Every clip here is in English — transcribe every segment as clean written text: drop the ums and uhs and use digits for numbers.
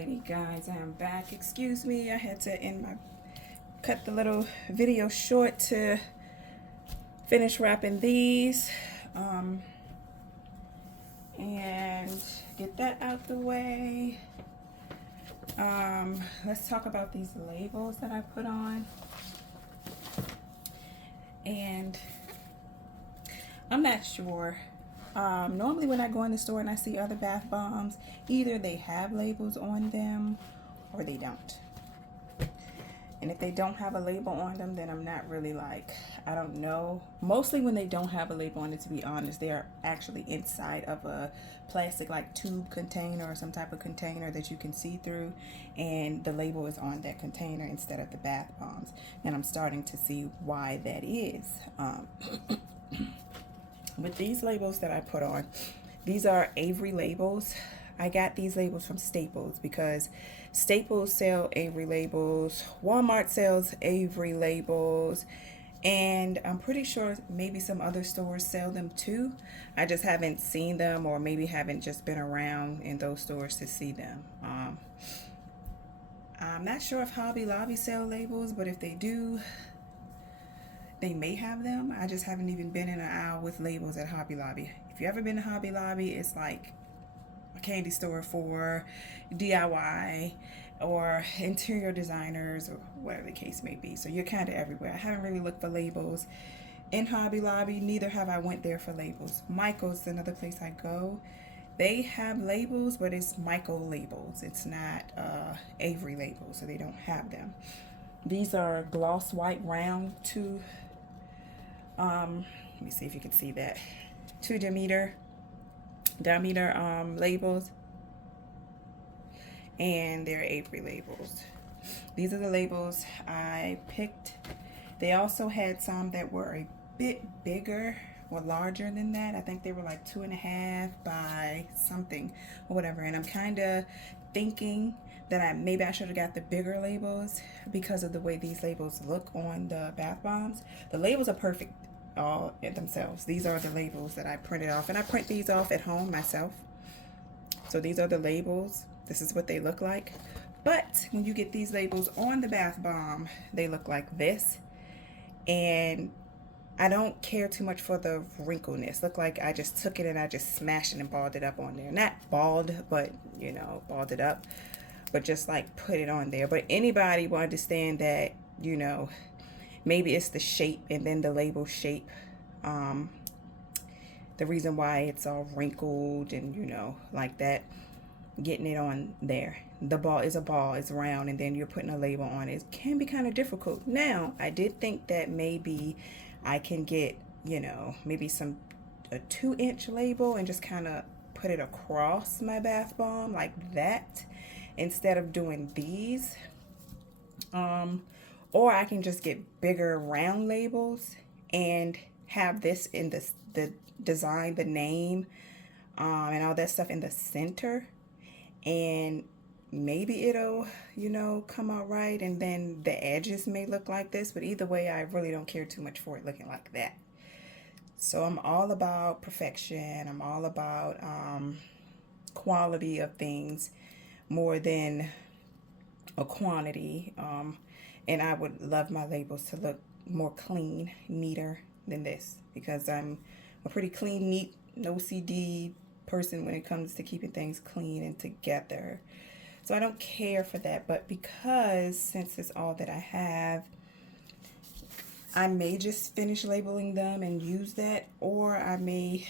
Alrighty guys, I am back. Excuse me, I had to cut the little video short to finish wrapping these and get that out the way. Let's talk about these labels that I put on. And I'm not sure. Normally when I go in the store and I see other bath bombs, either they have labels on them or they don't. And if they don't have a label on them, then I'm not really like, I don't know. Mostly when they don't have a label on it, to be honest, they're actually inside of a plastic like tube container or some type of container that you can see through, and the label is on that container instead of the bath bombs. And I'm starting to see why that is. With these labels that I put on, these are Avery labels. I got these labels from Staples because Staples sell Avery labels, Walmart sells Avery labels, and I'm pretty sure maybe some other stores sell them too. I just haven't seen them, or maybe haven't just been around in those stores to see them. I'm not sure if Hobby Lobby sell labels, but if they do, they may have them. I just haven't even been in an aisle with labels at Hobby Lobby. If you ever been to Hobby Lobby, it's like a candy store for DIY or interior designers or whatever the case may be. So you're kind of everywhere. I haven't really looked for labels in Hobby Lobby. Neither have I went there for labels. Michael's another place I go. They have labels, but it's Michael labels. It's not Avery labels, so they don't have them. These are gloss white round let me see if you can see that, 2 diameter labels, and they're Avery labels. These are the labels I picked. They also had some that were a bit bigger or larger than that. I think they were like 2.5 by something or whatever, and I'm kind of thinking that maybe I should have got the bigger labels because of the way these labels look on the bath bombs. The labels are perfect all in themselves. These are the labels that I printed off, and I print these off at home myself. So these are the labels. This is what they look like. But when you get these labels on the bath bomb, they look like this. And I don't care too much for the wrinkleness. Look like I just took it and I just smashed it and balled it up on there. Not balled, but you know, balled it up. But just like put it on there. But anybody will understand that, you know, maybe it's the shape and then the label shape. The reason why it's all wrinkled and, you know, like that. Getting it on there. The ball is a ball, it's round, and then you're putting a label on it. It can be kind of difficult. Now, I did think that maybe I can get, you know, maybe a 2-inch label and just kind of put it across my bath bomb like that instead of doing these. Or I can just get bigger round labels and have this in the design, the name, and all that stuff in the center. And maybe it'll, you know, come out right, and then the edges may look like this, but either way, I really don't care too much for it looking like that. So I'm all about perfection. I'm all about quality of things more than a quantity, and I would love my labels to look more clean, neater than this, because I'm a pretty clean, neat, no OCD person when it comes to keeping things clean and together. So I don't care for that, but because since it's all that I have, I may just finish labeling them and use that, or I may,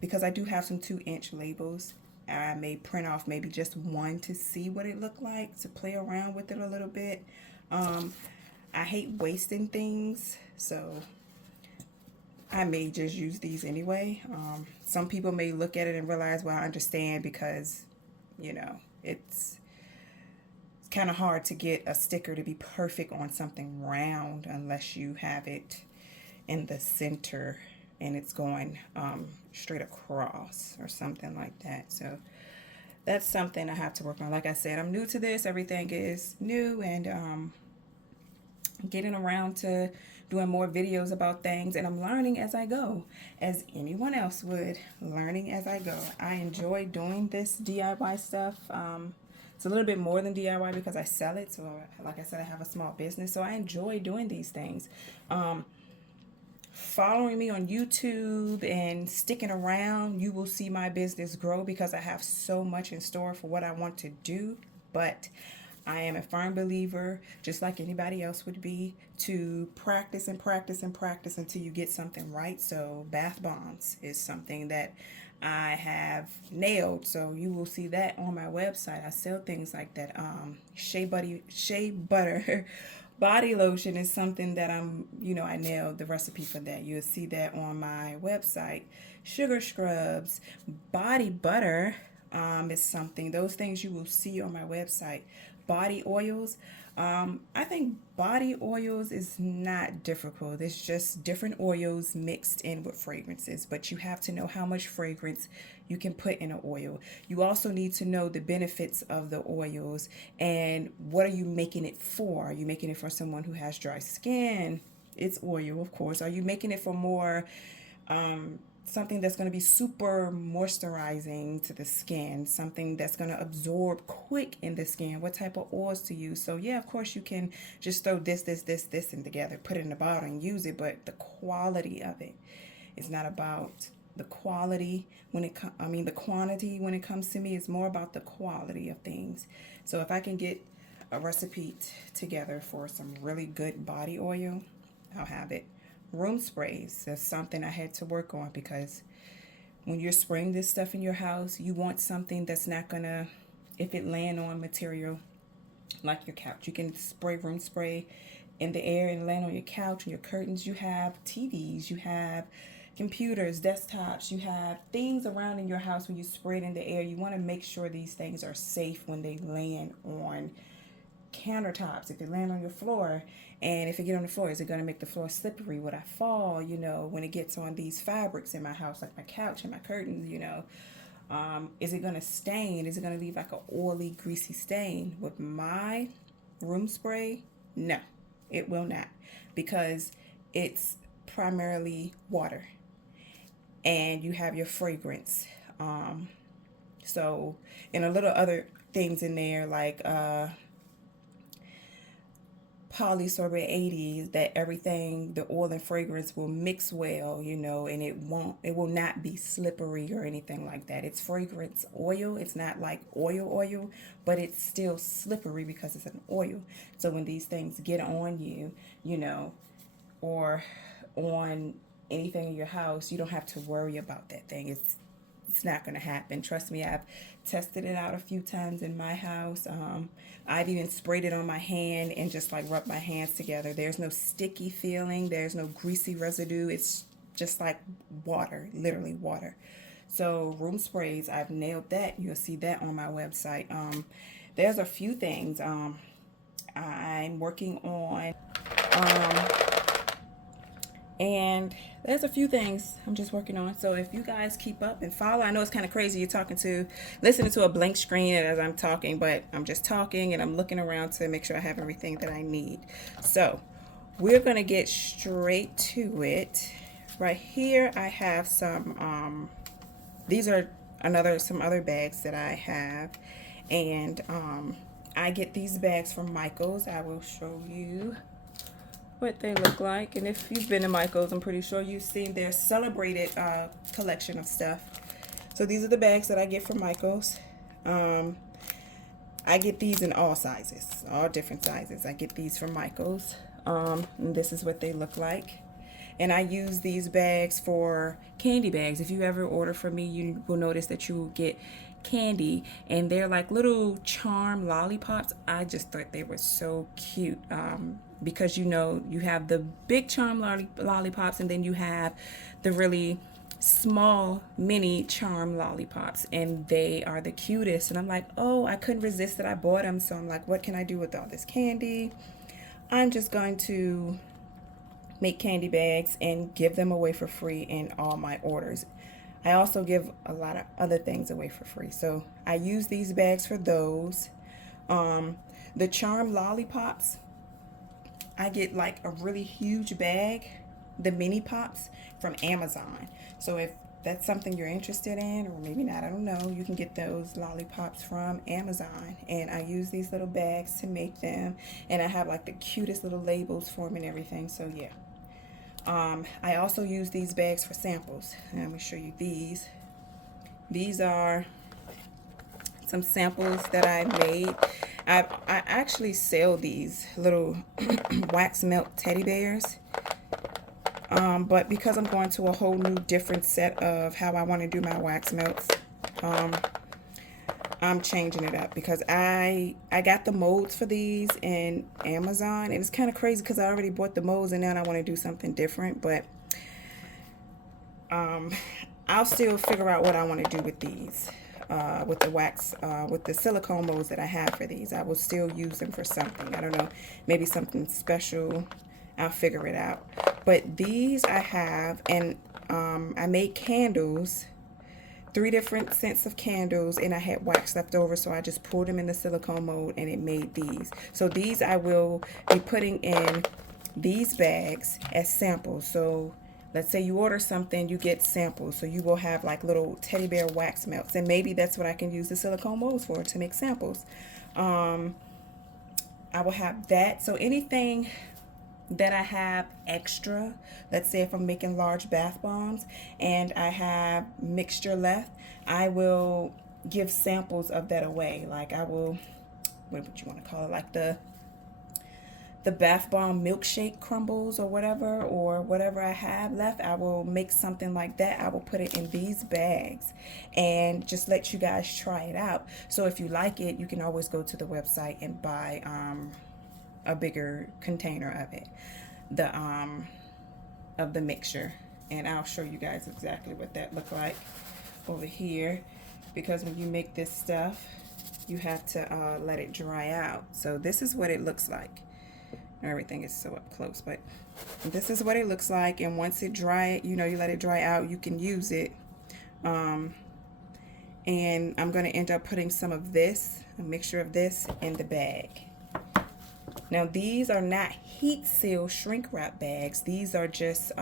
because I do have some 2-inch labels, I may print off maybe just one to see what it looked like, to play around with it a little bit. I hate wasting things, so I may just use these anyway. Some people may look at it and realize, well, I understand, because, you know, it's kind of hard to get a sticker to be perfect on something round unless you have it in the center and it's going straight across or something like that. So that's something I have to work on. Like I said, I'm new to this. Everything is new, and getting around to doing more videos about things, and I'm learning as I go, as anyone else would, learning as I go. I enjoy doing this DIY stuff. It's a little bit more than DIY because I sell it. So like I said, I have a small business. So I enjoy doing these things. Following me on YouTube and sticking around, you will see my business grow because I have so much in store for what I want to do. But I am a firm believer, just like anybody else would be, to practice and practice and practice until you get something right. So bath bombs is something that I have nailed. So you will see that on my website. I sell things like that. Shea butter body lotion is something that I nailed the recipe for that. You'll see that on my website. Sugar scrubs, body butter is something. Those things you will see on my website. Body oils. I think body oils is not difficult. It's just different oils mixed in with fragrances, but you have to know how much fragrance you can put in an oil. You also need to know the benefits of the oils and what are you making it for? Are you making it for someone who has dry skin? It's oil, of course. Are you making it for more something that's going to be super moisturizing to the skin, something that's going to absorb quick in the skin, what type of oils to use? So yeah, of course you can just throw this in together, put it in a bottle and use it, but the quality of it is not about the quality the quantity when it comes to me. It's more about the quality of things. So if I can get a recipe together for some really good body oil, I'll have it. Room sprays, that's something I had to work on because when you're spraying this stuff in your house, you want something that's not gonna, if it land on material like your couch, you can spray room spray in the air and land on your couch and your curtains. You have TVs, you have computers, desktops, you have things around in your house. When you spray it in the air, you want to make sure these things are safe when they land on countertops. If it land on your floor, and if it get on the floor, is it going to make the floor slippery? Would I fall? When it gets on these fabrics in my house, like my couch and my curtains, is it going to stain? Is it going to leave like an oily, greasy stain? With my room spray, no, it will not, because it's primarily water and you have your fragrance. So, and a little other things in there like polysorbate 80s, that everything, the oil and fragrance will mix well, and it will not be slippery or anything like that. It's fragrance oil. It's not like oil, but it's still slippery because it's an oil. So when these things get on you, or on anything in your house, you don't have to worry about that thing. It's not going to happen. Trust me, I've tested it out a few times in my house. I've even sprayed it on my hand and just like rubbed my hands together. There's no sticky feeling. There's no greasy residue. It's just like water, literally water. So room sprays, I've nailed that. You'll see that on my website. There's a few things I'm working on. And there's a few things I'm just working on. So if you guys keep up and follow, I know it's kind of crazy. You're listening to a blank screen as I'm talking, but I'm just talking and I'm looking around to make sure I have everything that I need. So we're going to get straight to it. Right here, I have some, these are some other bags that I have. And I get these bags from Michael's. I will show you what they look like. And if you've been to Michael's, I'm pretty sure you've seen their celebrated collection of stuff. So these are the bags that I get from Michael's. I get these in all sizes, all different sizes. I get these from Michael's. And this is what they look like. And I use these bags for candy bags. If you ever order from me, you will notice that you will get candy, and they're like little charm lollipops. I just thought they were so cute. Because you have the big charm lollipops, and then you have the really small mini charm lollipops, and they are the cutest. And I'm like, oh, I couldn't resist it. I bought them. So I'm like, what can I do with all this candy? I'm just going to make candy bags and give them away for free in all my orders. I also give a lot of other things away for free. So I use these bags for those. The charm lollipops, I get like a really huge bag, the mini pops, from Amazon. So if that's something you're interested in, or maybe not, I don't know, you can get those lollipops from Amazon. And I use these little bags to make them, and I have like the cutest little labels for them and everything. So yeah. I also use these bags for samples. And let me show you these. These are some samples that I made. I actually sell these little wax melt teddy bears. But because I'm going to a whole new different set of how I want to do my wax melts, I'm changing it up because I got the molds for these in Amazon, and it's kind of crazy because I already bought the molds and now I want to do something different. But I'll still figure out what I want to do with these. With the wax, with the silicone molds that I have for these, I will still use them for something. I don't know, maybe something special. I'll figure it out. But these I have, and I made candles, 3 different scents of candles, and I had wax left over, so I just poured them in the silicone mold and it made these. So these I will be putting in these bags as samples. So let's say you order something, you get samples. So you will have like little teddy bear wax melts, and maybe that's what I can use the silicone molds for, to make samples. I will have that. So anything that I have extra, let's say if I'm making large bath bombs and I have mixture left, I will give samples of that away. Like I will, what would you want to call it, like the bath bomb milkshake crumbles or whatever I have left, I will make something like that. I will put it in these bags and just let you guys try it out. So if you like it, you can always go to the website and buy a bigger container of it, of the mixture, and I'll show you guys exactly what that look like over here, because when you make this stuff you have to let it dry out. So this is what it looks like. Everything is so up close, but this is what it looks like, and once it dry, you let it dry out, you can use it. And I'm going to end up putting some of this, a mixture of this, in the bag. Now these are not heat seal shrink wrap bags. These are just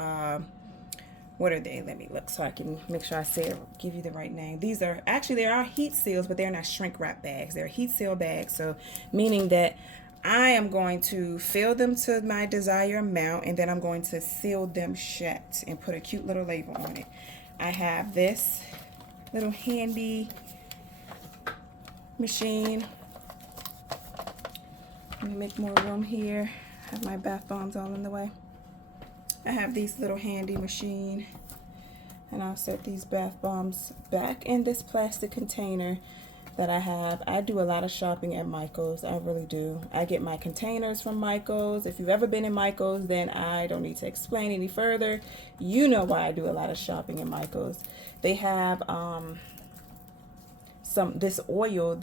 what are they? Let me look so I can make sure I give you the right name. These are actually, there are heat seals, but they're not shrink wrap bags. They're heat seal bags, so meaning that I am going to fill them to my desired amount, and then I'm going to seal them shut and put a cute little label on it. I have this little handy machine. Let me make more room here. I have my bath bombs all in the way. I have these little handy machine, and I'll set these bath bombs back in this plastic container that I have. I do a lot of shopping at Michael's. I really do. I get my containers from Michael's. If you've ever been in Michael's, then I don't need to explain any further. You know why I do a lot of shopping at Michael's. They have this oil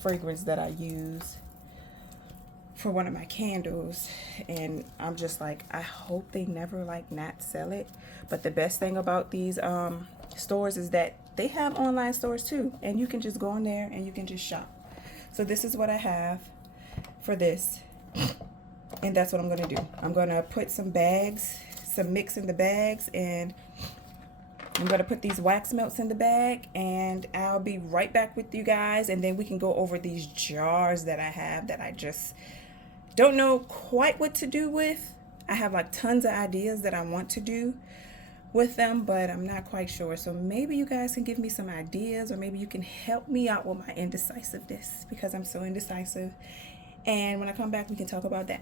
fragrance that I use for one of my candles, and I'm just like, I hope they never not sell it. But the best thing about these stores is that they have online stores too, and you can just go in there and you can just shop. So this is what I have for this, and that's what I'm going to do. I'm going to put some mix in the bags, and I'm going to put these wax melts in the bag, and I'll be right back with you guys, and then we can go over these jars that I have that I just don't know quite what to do with. I have like tons of ideas that I want to do with them, but I'm not quite sure. So maybe you guys can give me some ideas, or maybe you can help me out with my indecisiveness, because I'm so indecisive. And when I come back, we can talk about that.